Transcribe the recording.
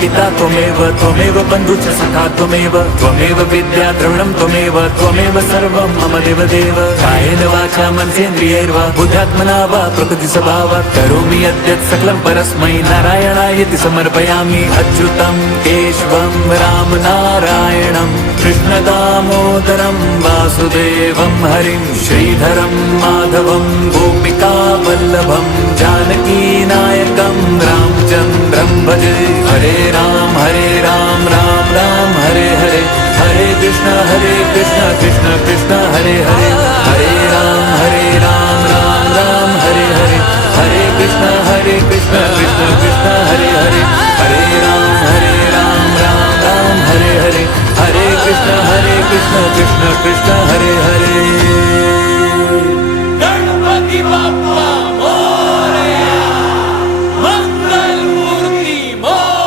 पिता त्वमेव त्वमेव बन्धुश्च सखा त्वमेव त्वमेव विद्या द्रविणं त्वमेव त्वमेव सर्वं मम देवदेव कायेन वाचा मनसेन्द्रियैर्वा बुद्ध्यात्मना वा प्रकृतिस्वभावात् करोमि यद्यत् सकलं परस्मै नारायणायेति समर्पयामि अच्युतं केशवं रामनारायणं कृष्णदामोदरं वासुदेवं हरिं श्रीधरं माधवं गोपिकावल्लभं जानकीनायकं रामचन्द्रं भजे हरे राम राम राम हरे हरे हरे कृष्ण कृष्ण कृष्ण हरे हरे हरे राम राम राम हरे हरे हरे कृष्ण कृष्ण कृष्ण हरे हरे हरे